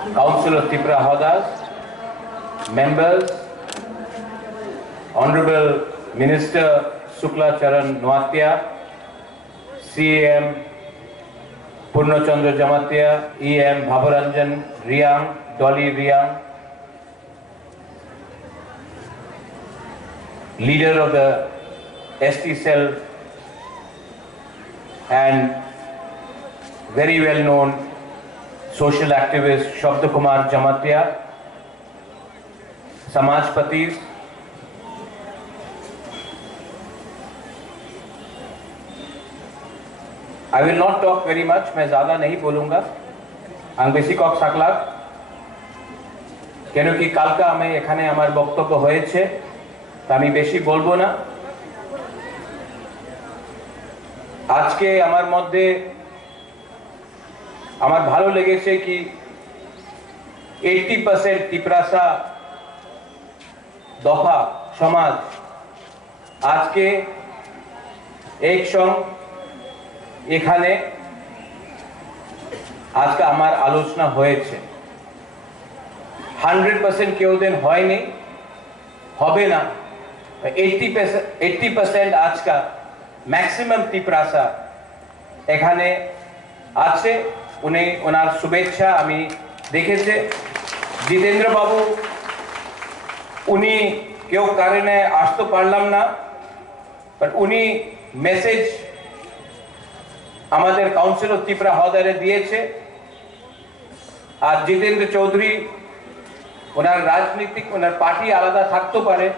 Council of Tripura Howdas, members, Honorable Minister Shukla Charan Noatia, CAM Purno Chandra Jamatia, EM Bhabaranjan Riang, Dolly Riang, leader of the ST cell and very well known social activist Shabda Kumar Jamatia, Samajpatis, I will not talk very much, मैं ज़्यादा नहीं बोलूँगा, आंग बेसी Kock सकलाग, केनो कि काल का हमें एखाने हमारे बक्तव्य होए छे, तामी बेसी बोलबो ना, आज के हमारे मध्य আমার ভালো লেগেছে কি 80% ত্রিপুরাসা দফা সমাজ আজকে একসঙ্গ এখানে আজকে আমার আলোচনা হয়েছে 100% কেউ দিন হয়নি হবে না 80% আজকা ম্যাক্সিমাম ত্রিপুরাসা এখানে আছে उन्हें उनार शुभेच्छा आमी देखे थे जितेंद्र बाबू उन्हीं क्यों कारण है आज तो पढ़लाम ना पर उन्हीं मैसेज हमारे काउंसिल ऑफ त्रिपुरा हौदारे दिए थे आज जितेंद्र चौधरी उनार राजनीतिक उनार पार्टी आलादा থাকতে পারে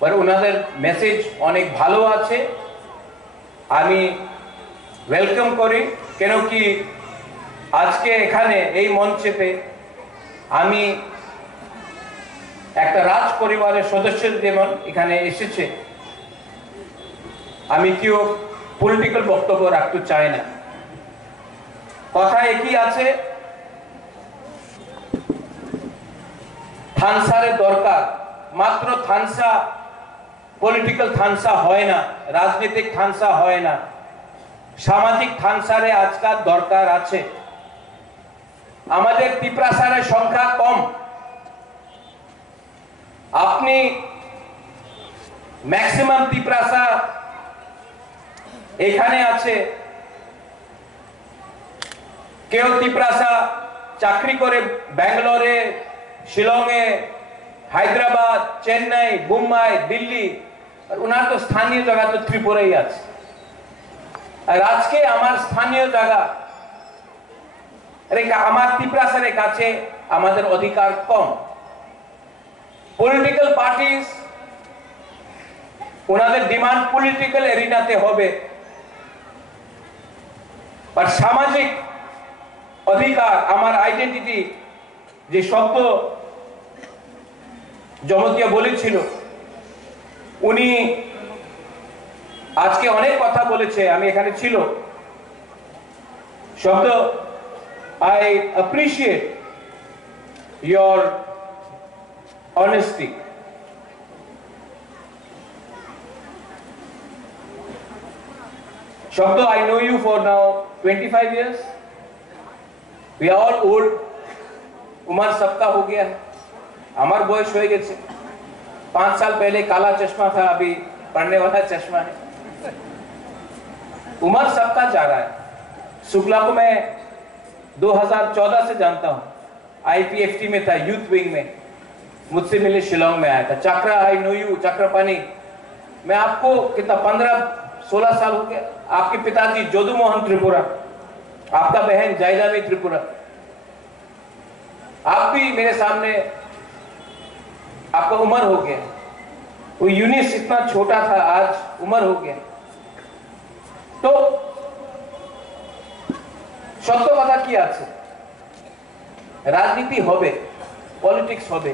पर उनाদের मैसेज अनेक ভালো আছে আমি ওয়েলকাম করি কেন কি আজকে এখানে এই মঞ্চেতে আমি একটা রাজ পরিবারের সদস্য যেমন এখানে এসেছে আমি কেউ পলিটিক্যাল বক্তব্য রাখতে চাই না কথা একই আছে থানসারের দরকার মাত্র থানসা পলিটিক্যাল থানসা হয় না রাজনৈতিক থানসা হয় না সামাজিক থানসারে আজকাল দরকার আছে আমাদের ত্রিপুরাসারের সংখ্যা কম আপনি ম্যাক্সিমাম ত্রিপুরাসা এখানে আছে কেউ ত্রিপুরাসা চাকরি করে ব্যাঙ্গালোরে শিলংয়ে হায়দ্রাবাদ চেন্নাই মুম্বাই দিল্লি আর ওনার তো স্থানীয় জায়গা তো ত্রিপুরাই আছে আর আজকে আমার স্থানীয় জায়গা আমার ত্রিপুরাসারের কাছে আমাদের অধিকার কম পলিটিক্যাল পার্টিস ওনাদের ডিমান্ড পলিটিক্যাল এরিনাতে হবে আর সামাজিক অধিকার আমার আইডেন্টিটি যে শব্দ জমতিয়া বলেছিল উনি আজকে অনেক কথা বলেছে আমি এখানে ছিল শব্দ I appreciate your honesty. Shabda, I know you for now 25 years. We are all old. उम्र सबका हो गया है हमार बयस हो गए 5 साल पहले काला चश्मा था अभी पढ़ने वाला चश्मा है उम्र सबका जा रहा है शुक्ला को मैं 2014 से जानता हूं आईपीएफटी में था यूथ विंग में मुझसे मिले शिलोंग में आया था चक्रा आई नो यू चक्रपानी मैं आपको कितना 15-16 साल हो गया आपके पिताजी जोदू मोहन त्रिपुरा आपका बहन जायदावी त्रिपुरा आप भी मेरे सामने आपका उम्र हो गया वो यूनिस इतना छोटा था आज उम्र हो गया तो সত্য কথা কি আছে রাজনীতি হবে পলিটিক্স হবে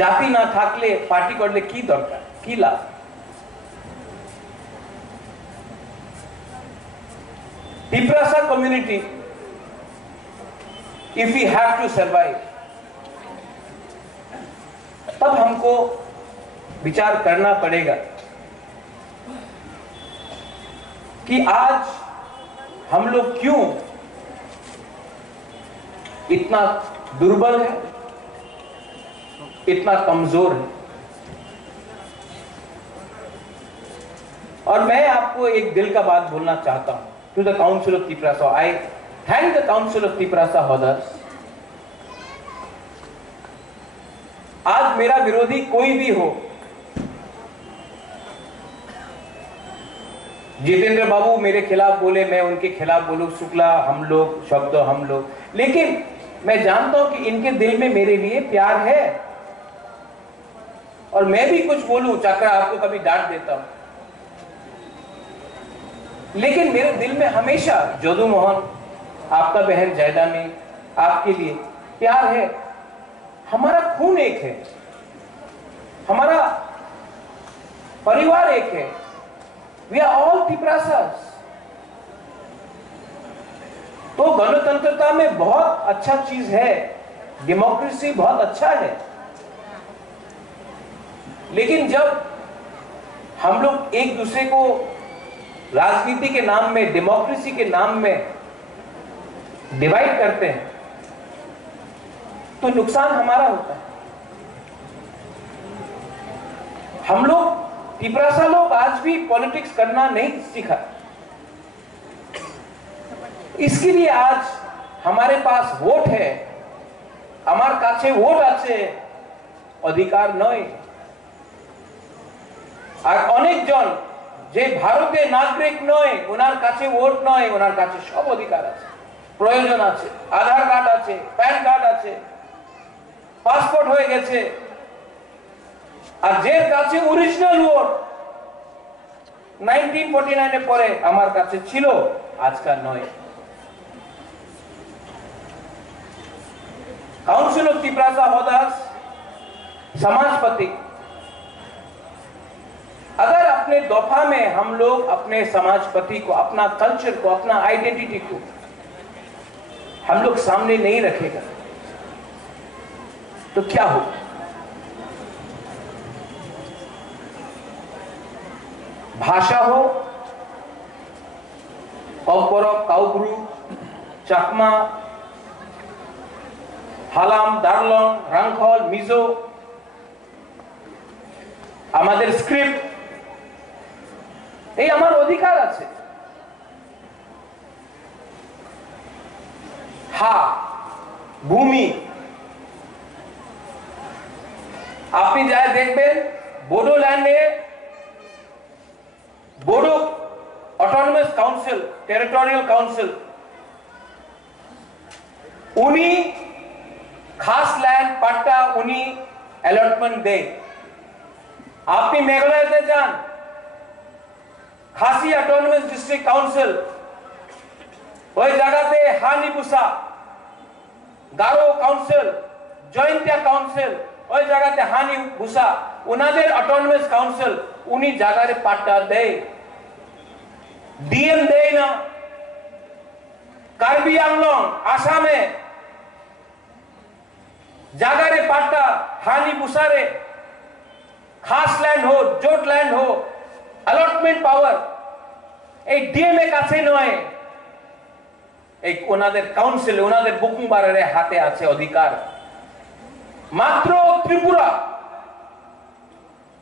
জাতি না থাকলে পার্টি করলে কি দরকার কি লাভ Tripurasa community if we have to survive तब हमको विचार करना पड़ेगा कि आज हम लोग क्यों इतना दुर्बल है, इतना कमजोर है। और मैं आपको एक दिल का बात बोलना चाहता हूं to the council of Tiprasa. I thank the council of Tiprasa हॉदर्स। आज मेरा विरोधी कोई भी हो, जितेंद्र बाबू मेरे खिलाफ बोले, मैं उनके खिलाफ बोलूं, शुक्ला हम लोग, शब्द हम लोग, लेकिन मैं जानता हूं कि इनके दिल में मेरे लिए प्यार है। और मैं भी कुछ बोलूं, चक्रा आपको कभी डांट देता हूं, लेकिन मेरे दिल में हमेशा जोधू मोहन, आपका बहन जयदानी, आपके लिए प्यार है। हमारा खून एक है, हमारा परिवार एक है। We are all Tiprasas. तो गणतंत्रता में बहुत अच्छा चीज है, डेमोक्रेसी बहुत अच्छा है, लेकिन जब हम लोग एक दूसरे को राजनीति के नाम में, डेमोक्रेसी के नाम में डिवाइड करते हैं तो नुकसान हमारा होता है। हम लोग तिपरासा लोग आज भी पॉलिटिक्स करना नहीं सीखा, इसके लिए आज हमारे पास वोट है, हमारे काছে वोट আছে, अधिकार নয়। আর অনেকজন যে ভারতের নাগরিক নয়, ওনার কাছে ভোট নয়, ওনার কাছে সব অধিকার আছে, প্রয়োজন আছে, আধার কার্ড আছে, প্যান কার্ড আছে, পাসপোর্ট হয়ে গেছে। আর যে কাছে অরিজিনাল ভোট 1949 এর পরে আমার কাছে ছিল, আজকাল নয়। काउंसिल ऑफ तिपरासा हॉदर्स, समाजपति, अगर अपने दफा में हम लोग अपने समाजपति को, अपना कल्चर को, अपना आइडेंटिटी को हम लोग सामने नहीं रखेगा तो क्या हो? भाषा हो, कौपरक, काउब्रु, चाकमा, হালাম, দারলং, রাংখল, মিজো, আমাদের স্ক্রিপ্ট, এই আমার অধিকার আছে। হা, ভূমি, আপনি যা দেখবেন বোডোল্যান্ডে Bodo autonomous council, territorial council, उन्हीं खास लैंड पट्टा उन्हीं अलॉटमेंट दे। आपने मेघालय जान, खासी ऑटोनमस डिस्ट्रिक्ट काउंसिल, वही जगह पे हानीबुसा, गारो काउंसिल, जॉइंटिया काउंसिल, वही जगह पे हानीबुसा, उन्होंने ऑटोनमस काउंसिल उन्हीं जगह रे पट्टा दे। डीएम दे ना, कार्बी आंगलोंग, आसाम में জাগারে পাট্টা, হানি বুসারে, খাস ল্যান্ড হো, জোট ল্যান্ড হো, অ্যালটমেন্ট পাওয়ার এই ডিএম এর কাছে নয়, এই ওনাদের কাউন্সিল, ওনাদের বুকুমবারের হাতে আছে অধিকার। মাত্র ত্রিপুরা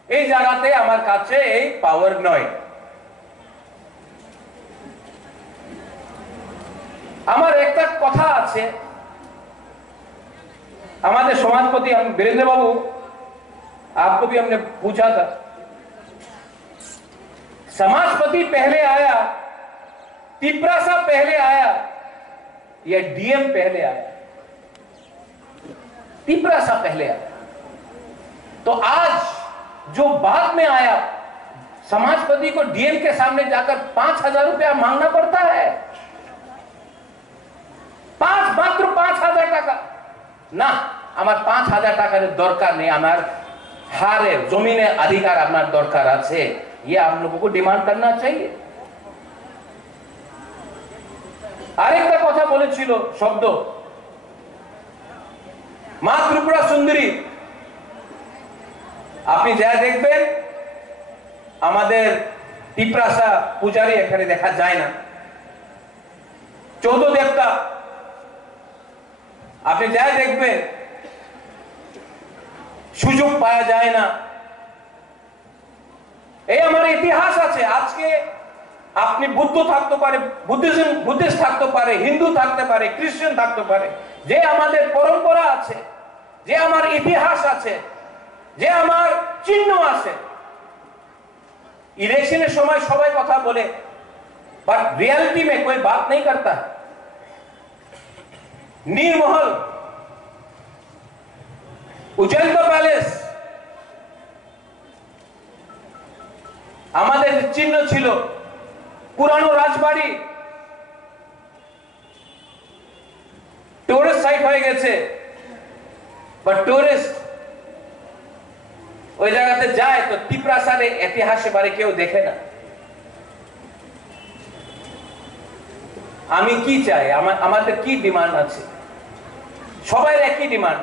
এই জায়গাতে আমার কাছে এই পাওয়ার নয়। আমার একটা কথা আছে, हमारे समाजपति हम वीरेंद्र बाबू, आपको भी हमने पूछा था, समाजपति पहले आया, तिपरासा पहले आया या डीएम पहले आया? तिपरासा पहले आया। तो आज जो बाद में आया, समाजपति को डीएम के सामने जाकर 5,000 रुपया मांगना पड़ता है। मात्र 5,000 টাকা না, আমার 5,000 টাকার দরকার নেই, আমার হারে জমিনের अधिकार আপনার দরকার আছে, ये आप लोगों को डिमांड करना चाहिए। আরেকটা কথা বলেছিল শব্দ, মা ত্রিপুরা সুন্দরী, আপনি যা দেখবেন আমাদের তিপরাসা পূজারী এখানে দেখা যায় না, 14 দেবতা আপনি যাই দেখবেন সুযোগ পাওয়া যায় না। এই আমার ইতিহাস আছে। আজকে আপনি বুদ্ধ থাকতে পারে, বুদ্ধিস্ট থাকতে পারে, হিন্দু থাকতে পারে, খ্রিস্টান থাকতে পারে, যে আমাদের পরম্পরা আছে, যে আমার ইতিহাস আছে, যে আমার চিহ্ন আছে। इलेक्शনের সময় সবাই কথা বলে, बट रियलिटी में कोई बात नहीं करता। नीरमहल, उज्जैन पैलेस আমাদের চিহ্ন ছিল, পুরানো রাজবাড়ি টুরিস্ট সাইট হয়ে গেছে, বাট টুরিস্ট ওই জায়গাতে যায় তো তিপ্রাসাদের ইতিহাসে বারে কেউ দেখে না। আমি কি চাই, আমাদের কি ডিমান্ড আছে? সবাই একই ডিমান্ড,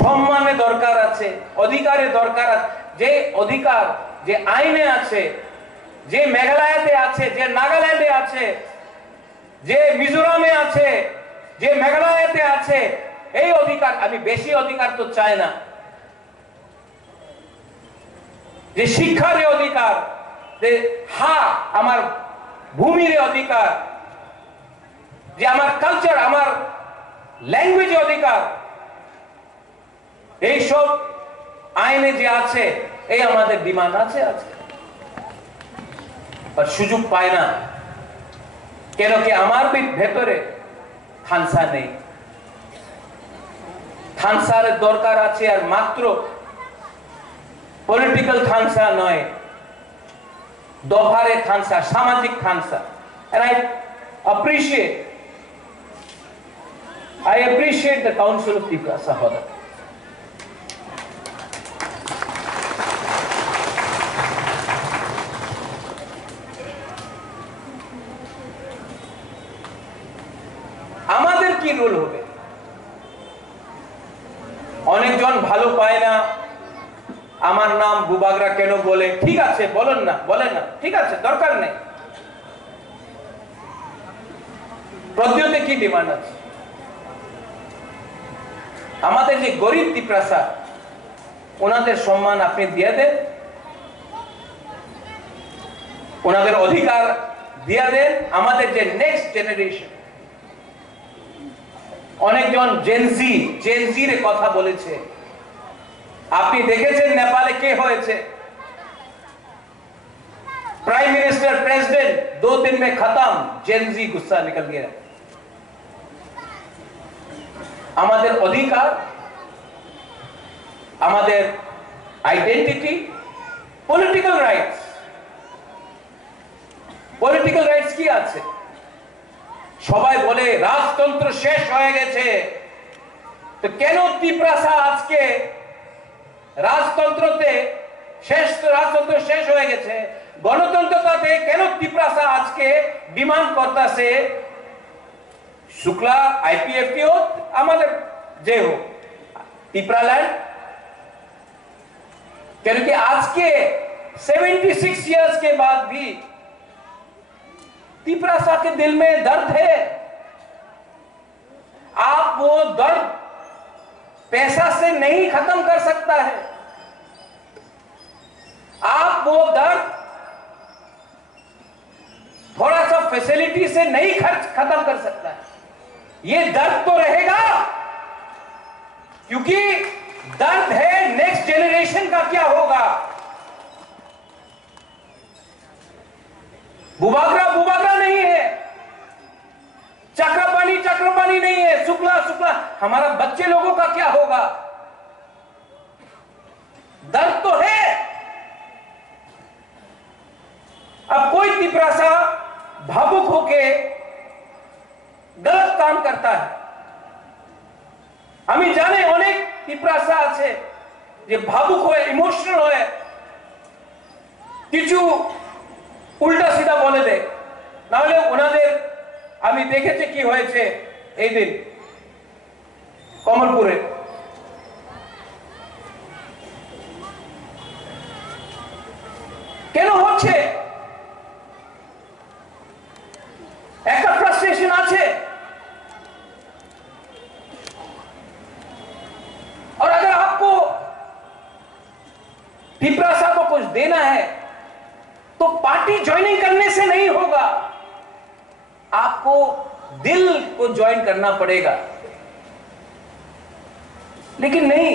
সম্মানের দরকার আছে, অধিকারের দরকার আছে। যে অধিকার যে আইনে আছে, যে মেঘালয়তে আছে, যে নাগাল্যান্ডে আছে, যে মিজোরামে আছে, যে মেঘালয়তে আছে, এই অধিকার, আমি বেশি অধিকার তো চাই না। যে শিক্ষার অধিকার, যে আমার ভূমির অধিকার, যে আমার কালচার, আমার ল্যাঙ্গুয়েজ অধিকার, এই সব আইনে যে আছে, এই আমাদের ডিমান্ড আছে আজকে। আর সুযোগ পায় না কেন কি আমার ভেতরে থানসা নেই। থানসার দরকার আছে, আর মাত্র পলিটিক্যাল থানসা নয়, দফারে থানসা, সামাজিক থানসা। And I appreciate the Council of Tiprasa for that. আমাদের কি রোল হবে? অনেকজন ভালো পায় না, আমার নাম বুবাগরা কেন বলে। ঠিক আছে, বলেন না, ঠিক আছে, দরকার নেই। প্রদ্যোতে কি ডিমান্ড আছে? আমাদের যে গরিব তিপ্রাসা, ওনাদের সম্মান আপনি দিয়ে দেন, ওনাদের অধিকার দিয়ে দেন। আমাদের যে নেক্সট জেনারেশন, অনেকজন জেনজির কথা বলেছে। আপনি দেখেছেন নেপালে কে হয়েছে? प्राइम मिनिस्टर, प्रेसिडेंट 2 दिन में खत्म, जेनजी गुस्सा निकल गया। আমাদের অধিকার, আমাদের আইডেন্টিটি, পলিটিক্যাল রাইটস কি আছে? সবাই বলে রাজতন্ত্র শেষ হয়ে গেছে, তো কেন তিপ্রাসা আজকে রাজতন্ত্র শেষ হয়ে গেছে, গণতন্ত্রতে কেন তিপ্রাসা আজকে ডিমান্ড করতেছে? শুক্লা আইপিএফটি হোক, আমাদের যে হোক, तिपरालैंड, क्योंकि आज के 76 इयर्स के बाद भी तिपरासा के दिल में दर्द है। आप वो दर्द पैसा से नहीं खत्म कर सकता है, आप वो दर्द थोड़ा सा फैसिलिटी से नहीं खत्म कर सकता है। ये दर्द तो रहेगा, क्योंकि दर्द है नेक्स्ट जेनरेशन का क्या होगा। बुबागरा नहीं है, चक्रपाणी नहीं है, शुक्ला हमारा बच्चे लोगों का क्या होगा। दर्द तो है। अब कोई तिपरासा भावुक होके गलत काम करता है। আমি জানি অনেক তিপ্রাসা আছে যে ভাবুক হয়ে, ইমোশনাল হয়ে কিছু উল্টা সিধা বলে দেয়। নাহলে ওনাদের আমি দেখেছি কি হয়েছে এই দিন কমলপুরে। কেন হচ্ছে? একটা ফ্রাস্ট্রেশন আছে। देना है तो पार्टी ज्वाइनिंग करने से नहीं होगा, आपको दिल को ज्वाइन करना पड़ेगा। लेकिन नहीं,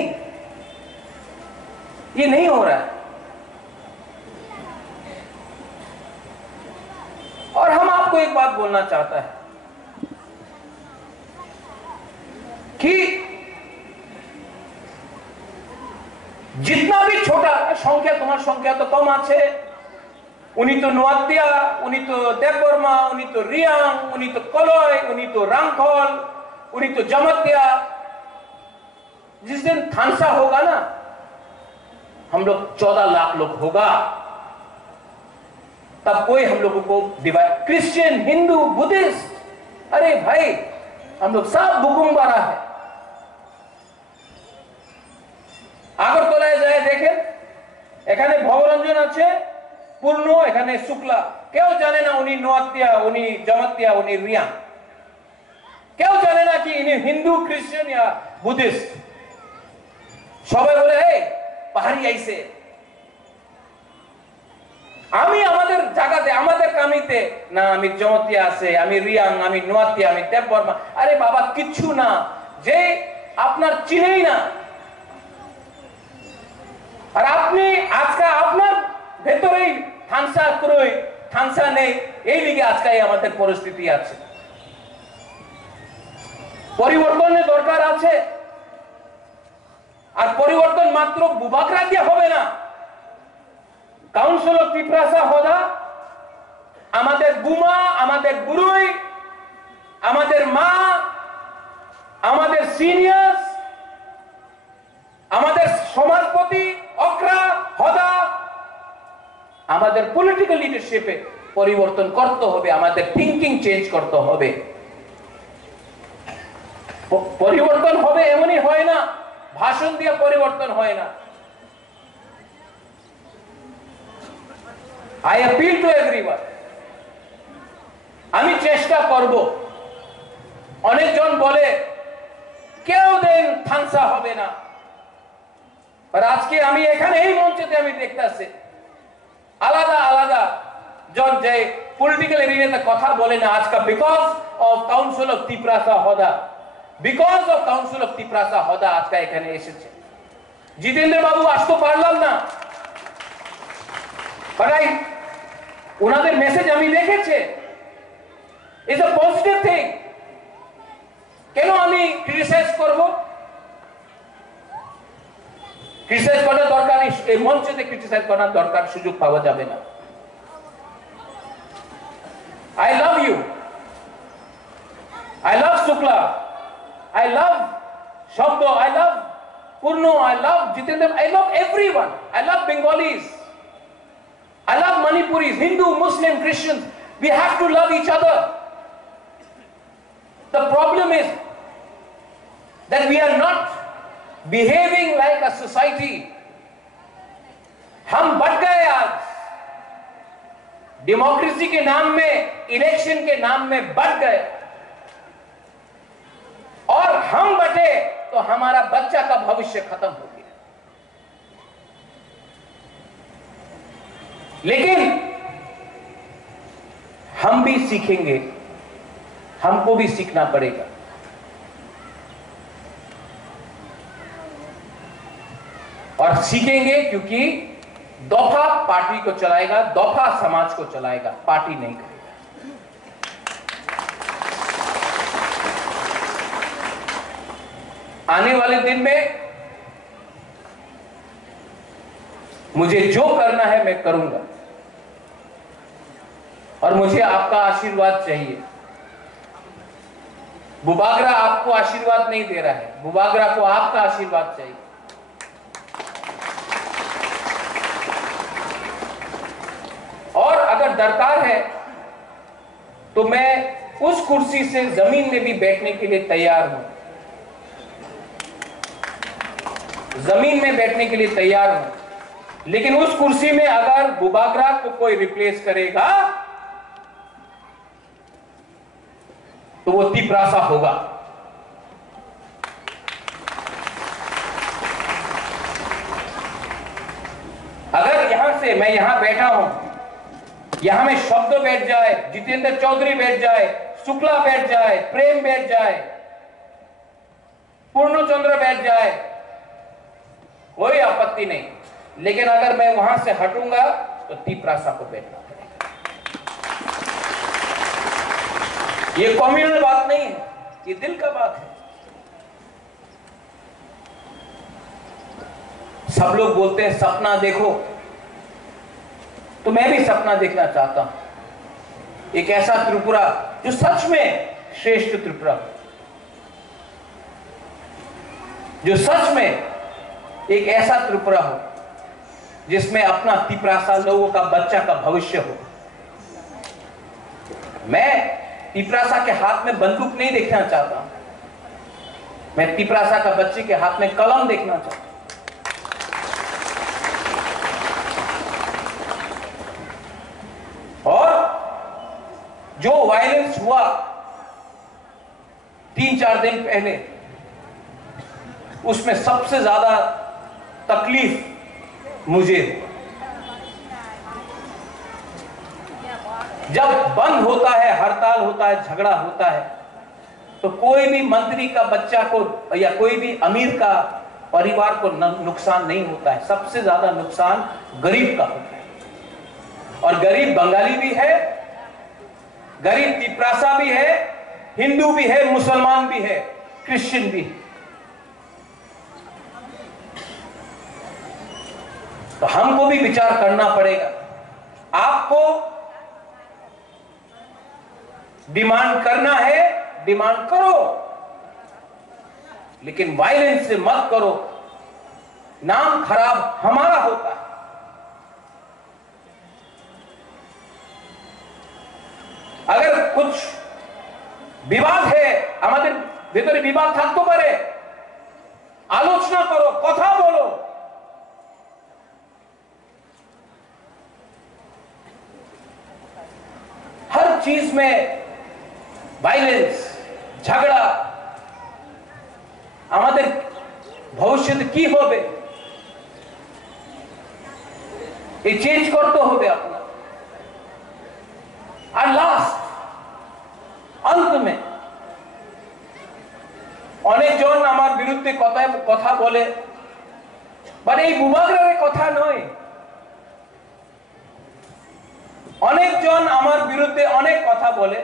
ये नहीं हो रहा है। और हम आपको एक बात बोलना चाहता है कि जितना भी छोटा संख्या, तुम्हार संख्या तो कम आछे, उनी तो नोआतिया, उनी तो देवबर्मा, उनी तो रियांग, उनी तो कलय, उनी तो रांगखल, उनी तो जमतिया। जिस दिन थानसा होगा ना, हम लोग 14 लाख लोग होगा, तब कोई हम लोगों को डिवाइड, क्रिश्चियन, हिंदू, बुद्धिस्ट, अरे भाई हम लोग सब बुकुम्बारा है। আগরতলায় যায় দেখেন, এখানে ভবরঞ্জন আছে, পূর্ণ, এখানে শুক্লা, কেউ জানে না উনি নোয়াতিয়া, উনি জামাতিয়া, উনি রিয়া, কেউ জানে না কি ইনি হিন্দু, খ্রিস্টান या বুদ্ধিস্ট। সবাই বলে এই পাহাড়ি আইছে। আমি আমাদের জায়গাতে, আমাদের কামিতে না, আমি জমতিয়া আছে, আমি রিয়াং, আমি নোয়াতিয়া, আমি দেববর্মা। আরে বাবা কিচ্ছু না, যে আপনার চিনেই না। আর আপনি আজকে আপনার ভেতরেই থানসা ক্রয়, থানসা নেই, এই লিগে আজকে আমাদের পরিস্থিতি আছে। পরিবর্তনের দরকার আছে। আর পরিবর্তন মাত্র বুবাকরা দিয়ে হবে না। কাউন্সিল অফ ত্রিপুরা হদা আমাদের বুমা, আমাদের গুরুই, আমাদের মা, আমাদের সিনিয়র্স, আমাদের সমাজপতি অকরা হদা, আমাদের পলিটিক্যাল লিডারশিপে পরিবর্তন করতে হবে, আমাদের থিংকিং চেঞ্জ করতে হবে। পরিবর্তন হবে এমনই হয় না, ভাষণ দিয়ে পরিবর্তন হয় না। I appeal to everyone, আমি চেষ্টা করব। অনেকজন বলে কেউ দিন থানসা হবে না, আর আজকে আমি এখানে এই মঞ্চেতে আমি দেখতেছি আলাদা আলাদা জন যে পলিটিক্যাল এরিয়াতে কথা বলে না আজকে, because of council of Tripura Hoda, because of council of Tripura Hoda আজকে এখানে এসেছে। জিতেন্দ্র বাবু আসতে পারলাম না, বাট ওনাদের মেসেজ আমি দেখেছি, ইজ আ পজিটিভ থিং। কেন আমি ক্রিটিসাইজ করব? ক্রিটিসাইজ করার দরকার নেই, এই মঞ্চে ক্রিটিসাইজ করার দরকার, সুযোগ পাওয়া যাবে না। I love you, I love Shukla, I love Shabdo, I love Purno, I love Jitendra, I love everyone, I love Bengalis, I love Manipuris, Hindu, Muslim, Christians. We have to love each other. The problem is that we are not behaving like a society. हम बढ़ गए आज, democracy के नाम में, election के नाम में बढ़ गए, और हम बटे तो हमारा बच्चा का भविष्य खत्म हो गया। लेकिन हम भी सीखेंगे, हमको भी सीखना पड़ेगा। और सीखेंगे क्योंकि दफा पार्टी को चलाएगा, दफा समाज को चलाएगा, पार्टी नहीं करेगा। आने वाले दिन में मुझे जो करना है मैं करूंगा, और मुझे आपका आशीर्वाद चाहिए। बुबागरा आपको आशीर्वाद नहीं दे रहा है, बुबागरा को आपका आशीर्वाद चाहिए। और अगर दरकार है तो मैं उस कुर्सी से जमीन में भी बैठने के लिए तैयार हूं, जमीन में बैठने के लिए तैयार हूं। लेकिन उस कुर्सी में अगर बुबागरा को कोई रिप्लेस करेगा तो वो तिपरासा होगा। अगर यहां से से मैं यहां बैठा हूं, यहां में शब्द बैठ जाए, जितेंद्र चौधरी बैठ जाए, शुक्ला बैठ जाए, प्रेम बैठ जाए, पूर्णचंद्र बैठ जाए, कोई आपत्ति नहीं। लेकिन अगर मैं वहां से हटूंगा तो तिपरासा को बैठना पड़ेगा। ये कम्युनल बात नहीं है, ये दिल का बात है। सब लोग बोलते हैं सपना देखो, तो मैं भी सपना देखना चाहता हूं। एक ऐसा त्रिपुरा जो सच में श्रेष्ठ त्रिपुरा, जो सच में एक ऐसा त्रिपुरा हो जिसमें अपना तिपरासा लोगों का, बच्चा का भविष्य हो। मैं तिपरासा के हाथ में बंदूक नहीं देखना चाहता, मैं तिपरासा का बच्चे के हाथ में कलम देखना चाहता हूं। और जो वायलेंस हुआ 3-4 दिन पहले, उसमें सबसे ज्यादा तकलीफ मुझे, जब बंद होता है, हड़ताल होता है, झगड़ा होता है, तो कोई भी मंत्री का बच्चा को या कोई भी अमीर का परिवार को नुकसान नहीं होता है। सबसे ज्यादा नुकसान गरीब का होता है। और गरीब बंगाली भी है, गरीब तिपरासा भी है, हिंदू भी है, मुसलमान भी है, क्रिश्चियन भी है। तो हमको भी विचार करना पड़ेगा। आपको डिमांड करना है, डिमांड करो, लेकिन वायलेंस से मत करो। नाम खराब हमारा होता है। अगर कुछ विवाद है, हमारे भीतर विवाद থাকতে পারে, आलोचना करो, कथा बोलो। हर चीज में वायलेंस, झगड़ा, আমাদের ভবিষ্যতে কি হবে এই চেঞ্জ করতে হবে আপনার। আর লাস্ট अंत में অনেকজন আমার বিরুদ্ধে কথা বলে, বাট এই বুবাগ্রারের কথা নয়। অনেকজন আমার বিরুদ্ধে অনেক কথা বলে,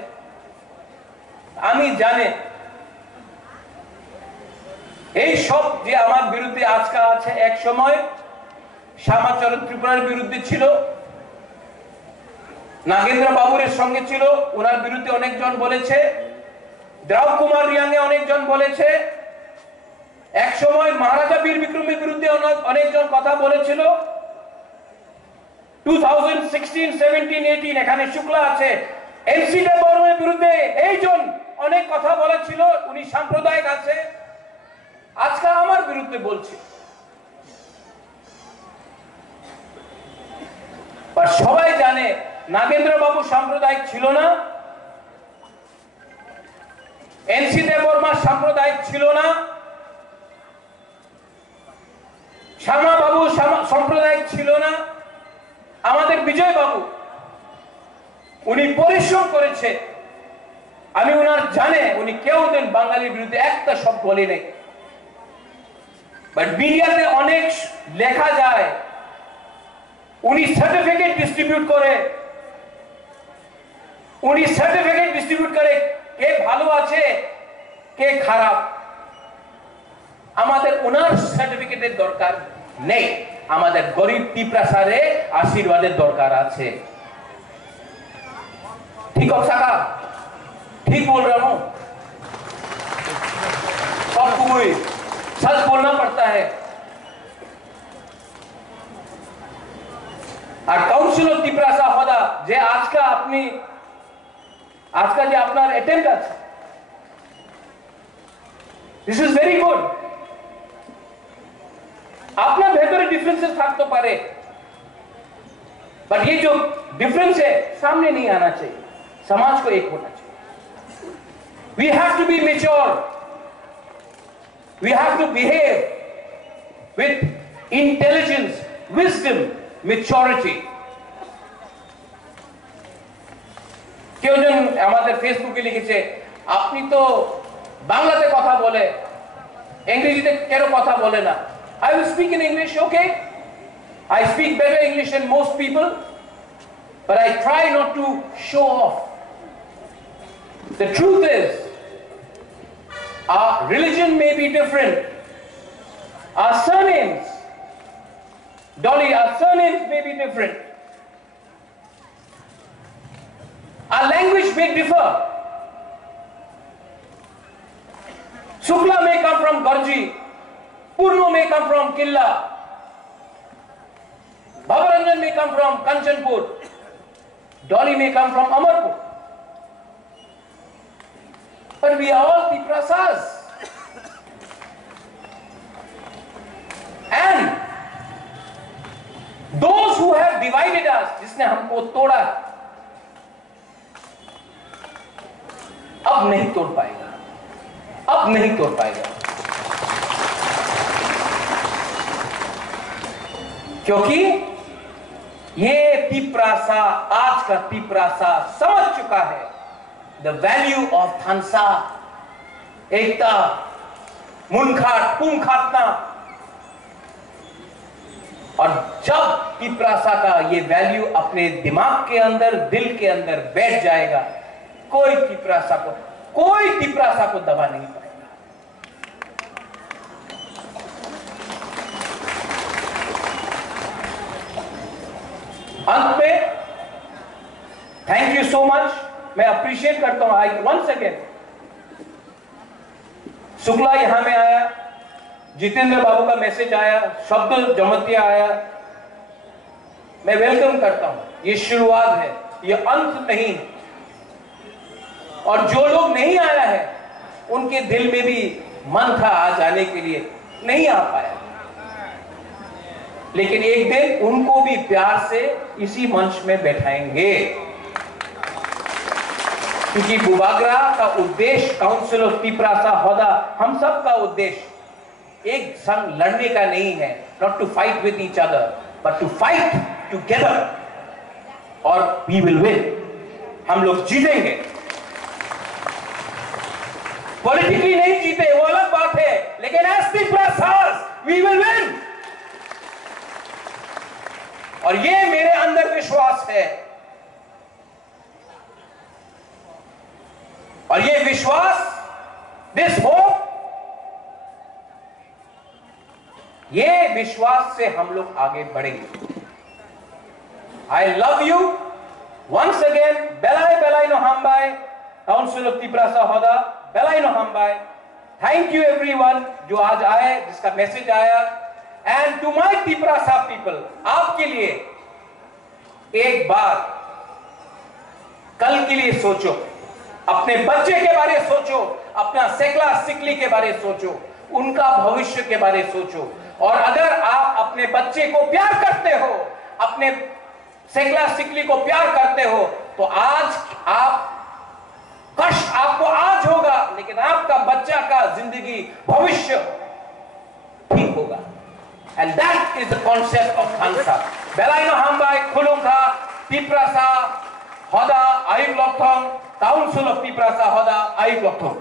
আমি জানি এই সব যে আমার বিরুদ্ধে আজকে আছে, এক সময় শ্যামাচরণ ত্রিপুরার বিরুদ্ধে ছিল, নাগেন্দ্র বাবুরের সঙ্গে ছিল, ওনার বিরুদ্ধে অনেকজন বলেছে, দ্রাউ কুমার রিয়াংয়ে অনেকজন বলেছে, এক সময় মহারাজা বীর বিক্রমের বিরুদ্ধে অনেকজন কথা বলেছিল। 2016, 17, 18 এখানে শুক্লা আছে, এনসি দেববর্মার বিরুদ্ধে এইজন অনেক কথা বলেছিল, উনি সাম্প্রদায়িক আছে, আজকে আমার বিরুদ্ধে বলছে। আর সবাই জানে নাগেন্দ্র বাবু সাম্প্রদায়িক ছিল না, এনসি দেববর্মা সাম্প্রদায়িক ছিল না, শ্যামা বাবু সাম্প্রদায়িক ছিল না। আমাদের বিজয় বাবু উনি পরিশ্রম করেছে, আমি ওনার জানে উনি কেউ দিন বাঙালির বিরুদ্ধে একটা শব্দ বলে নেই। বাট মিডিয়াতে অনেক লেখা যায় উনি সার্টিফিকেট ডিস্ট্রিবিউট করে, উনি সার্টিফিকেট ডিস্ট্রিবিউট করে কে ভালো আছে কে খারাপ। আমাদের ওনার সার্টিফিকেটের দরকার নেই, আমাদের গরিব তিপরাসারে आशीर्वादेर दरकार আছে। ठीक हो सका? ठीक बोल रहा हूं? सबको सच बोलना पड़ता है। और काउंसिल ऑफ तिपरासा होदा जे आज का जे আপনার অ্যাটেন্ড আছে, दिस इज वेरी गुड। আপনার ভেতরে ডিফারেন্সেস থাকতে পারে, बट ये जो डिफरेंस है सामने नहीं आना चाहिए, समाज को एक होना चाहिए। We have to be mature, we have to behave with intelligence, wisdom maturity. কেউ জন আমাদের ফেসবুকে লিখেছে, আপনি তো বাংলাতে কথা বলে, ইংরেজিতে কেন কথা বলে না? I will speak in English, okay? I speak better English than most people, but I try not to show off. The truth is, our religion may be different. Our surnames, Dolly, our surnames may be different. Our language may differ. Shukla may come from Garji, Purno may come from Killa, Bhavaranjan may come from Kanchanpur, Dolly may come from Amarpur. But we are all Tiprasas. And those who have divided us, जिसने हमको तोड़ा, अब नहीं तोड़ पाएगा, अब नहीं तोड़ पाएगा, क्योंकि ये तिप्रासा, आज का तिप्रासा समझ चुका है the value of थानसा, एकता, मुनखाट, पुंखातना। और जब तिप्रासा का ये वैल्यू अपने दिमाग के अंदर, दिल के अंदर बैठ जाएगा, कोई तिप्रासा को दबा नहीं पाएगा। अंत में थैंक यू सो मच, मैं अप्रिशिएट करता हूं। वंस अगेन शुक्ला यहां में आया, जितेंद्र बाबू का मैसेज आया, शब्द जमतिया आया, मैं वेलकम करता हूं। ये शुरुआत है, ये अंत नहीं। और जो लोग नहीं आया है उनके दिल में भी मन था आ जाने के लिए, नहीं आ पाया, लेकिन एक दिन उनको भी प्यार से इसी मंच में बैठाएंगे, क्योंकि बुबागरा का उद्देश्य, काउंसिल ऑफ तिप्रासा होदा, हम सब का उद्देश्य एक संग लड़ने का नहीं है, not to fight with each other but to fight together, और वी विल विन, हम लोग जीतेंगे। पॉलिटिकली नहीं जीते वो अलग बात है, लेकिन एज तिप्रासास वी विल विन, और ये मेरे अंदर विश्वास है। और ये विश्वास, दिस होप, ये विश्वास से हम लोग आगे बढ़ेंगे। I love you once again. बेलाई बेलाई नो हमबाई, काउंसिल ऑफ तिप्रासा होदा, बेलाई नो हमबाई। थैंक यू एवरीवन जो आज आए, जिसका मैसेज आया। And to my Tiprasa people, आपके लिए एक बार कल के लिए सोचो, अपने बच्चे के बारे में सोचो, अपना सेकला सिकली के बारे में सोचो, उनका भविष्य के बारे में सोचो। और अगर आप अपने बच्चे को प्यार करते हो, अपने सेकला सिकली को प्यार करते हो, तो आज आप कष्ट आपको आज होगा, लेकिन आपका बच्चा का जिंदगी, भविष्य ठीक होगा। And that is the concept of Thansa. बेलाइनो हमबाई खुलुंखा तिप्रासा होदा आयुक लक्थों, काउंसिल ऑफ तिप्रासा होदा आयुक लक्थों।